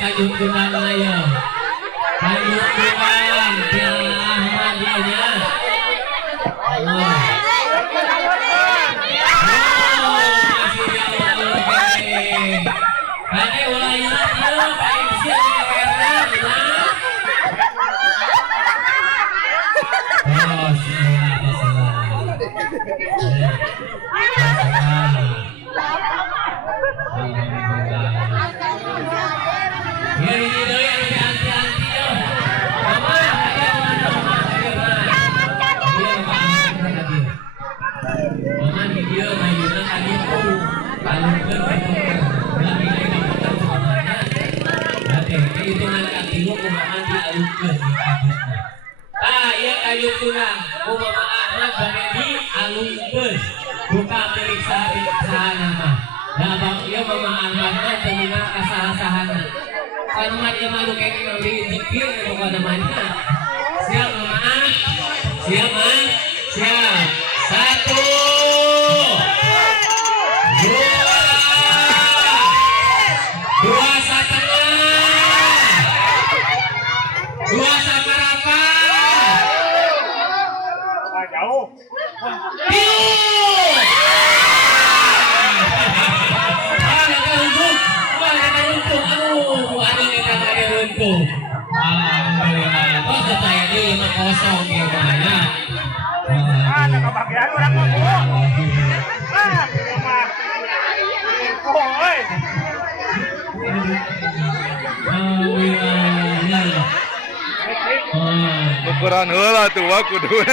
kajut tunang ayo. Kajut tunang dia Ahmadiyahnya. Kade ulah ieu kain sia karena. Oh, Ayub tunang, umpama Ahmad bade dialungkeun buka periksa nama. Da bang ieu mama Ahmad teh teu minat ka saha-sahana. Ahmad ieu mah kene ngambil zikir pokona mana. Siap mama? Siap man? Siap. 1 2 setengah 2 sabaraha jauh. Alhamdulillah. Kok saya di 5-0 gimana? Ada kebahagiaan orang ngomong. Ukuran heula tuh aku kudu.